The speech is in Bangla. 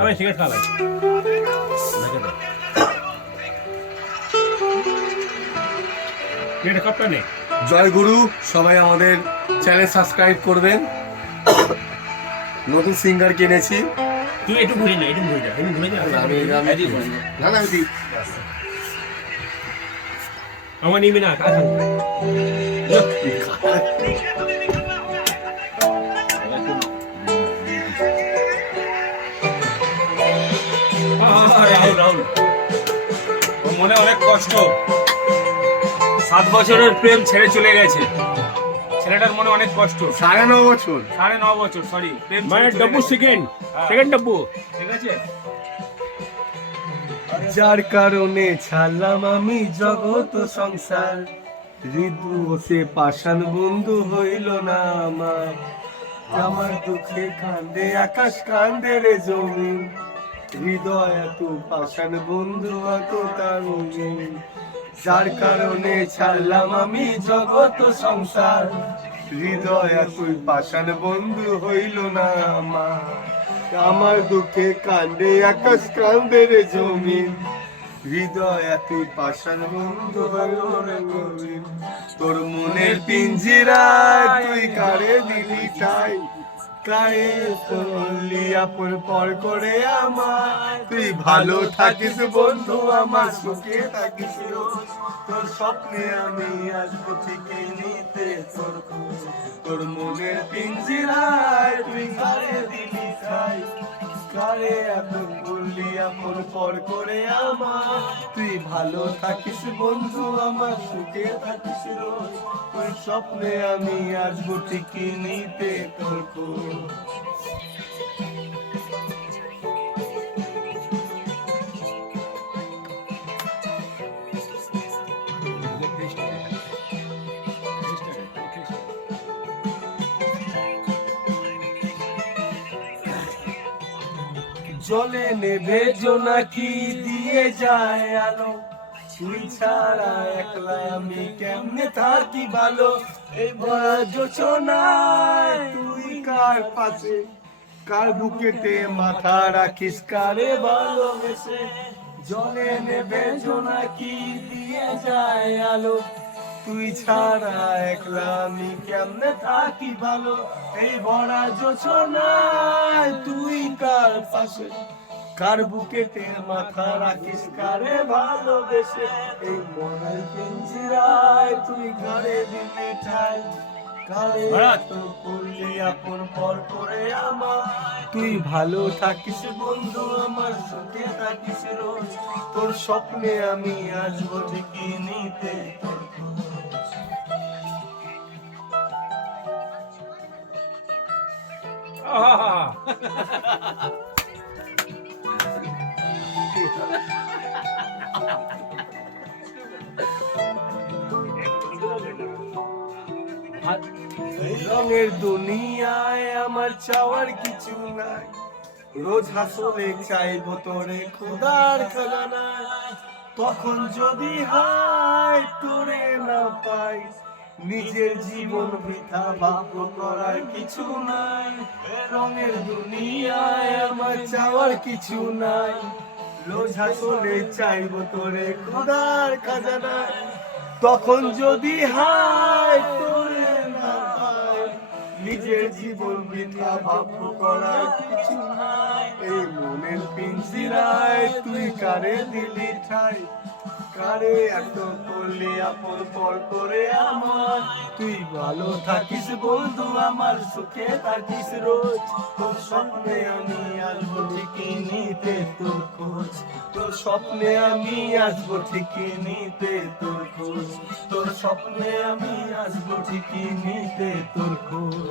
আমি সিগারেট খাওয়া লাগে। কাপটা নেই। জয় গুরু, সবাই আমাদের চ্যানেল সাবস্ক্রাইব করবেন। নতুন সিঙ্গার কিনেছি। তুই একটু ঘুরি না, একটু ঘুরি না, একটু ঘুরে যা। আমার নিবি না, কাজ মনে অনেক কষ্ট, 7 বছরের প্রেম ছেড়ে চলে গেছে। ছেলেটার মনে অনেক কষ্ট। 9.5 বছর, 9.5 বছর, সরি, প্রেম মানে ছেড়ে ডব্বু চলে গেছে। সেকেন্ড ডব্বু। ঠিক আছে। যার কারণে ছাড়লাম আমি জগৎ সংসার, ঋতু সে পাষাণ বন্ধু হইল না আমার। আমার দুঃখে কান্দে আকাশ, কান্দে রে জমিন, হৃদয় এত পাষাণ বন্ধু এত কারণে। যার কারণে ছাড়লাম আমি জগৎ সংসার, হৃদয় এতই পাষাণ বন্ধু হইল না আমার। আমার দুঃখে কান্দে আকাশ, কান্দে রে জমিন, হৃদয় এতই পাষাণ বন্ধু হইল না জমিন। তোর মনের পিঞ্জিরায় তুই কারে দিলি ঠাই, কারে করলি আপন পর করে আমার। তুই ভালো থাকিস বন্ধু, আমার সুখে থাকিস রোজ। তোর স্বপ্নে আমি আসবো ঠিকই নিতে তোর খোঁজ। তোর মনের পিঞ্জিরায় তুই কারে দিলি ঠাই, কারে আপন করলি আপন পর করে আমার। তুই ভালো থাকিস বন্ধু, আমার সুখে থাকিস রোজ। তোর স্বপ্নে আমি আসবো ঠিকই নিতে তোর খোঁজ। জলে নেবে জোনাকি দিয়ে যায় আলো, তুই ছাড়া একলা আমি কেমনে থাকি ভালো। এবার যোচনায় তুই কার পাশে, কার বুকেতে মাথা রাখিস, কারে ভালোবেসে। জলে নেবে জোনাকি দিয়ে যায় আলো, তুই ছাড়া একলা আমি কেমনে থাকি ভালো। এই ভরা যোচনায় তুই কার পাশে, কার বুকেতে মাথা রাখিস, কারে ভালোবেসে। এই মনের পিঞ্জিরায় তুই কারে দিলি ঠাই, কারে তো করলি আপন পর করে আমার। তুই ভালো থাকিস বন্ধু, আমার সুখে থাকিস রোজ। তোর স্বপ্নে আমি আসবো ঠিকই নিতে তোর খোঁজ। রঙের দুনিয়ায় আমার চাওয়ার কিছু নাই, রোজ হাসলে চাইবো তোরে খোদার খাজানায়। তখন যদি হায় তোরে না পাই, নিজের জীবন বৃথা ভাব করার কিছু নাই। রঙের দুনিয়ায় আমার চাওয়ার কিছু নাই, রোজ হাসলে চাইবো তোরে খোদার খাজানায়। তখন যদি হায় তোরে না পাই, নিজের জীবন বৃথা ভাব করার কিছু নাই। এই মনের পিঞ্জিরায় তুই কারে দিলি ঠাই, কারে এত করলি আপন পর করে আমার। তুই ভালো থাকিস বন্ধু, আমার সুখে থাকিস রোজ। তোর স্বপ্নে আমি আসবো ঠিকই নিতে তোর খোঁজ। তোর স্বপ্নে আমি আসবো ঠিকই নিতে তোর খোঁজ। তোর স্বপ্নে আমি আসবো ঠিকই নিতে তোর খোঁজ।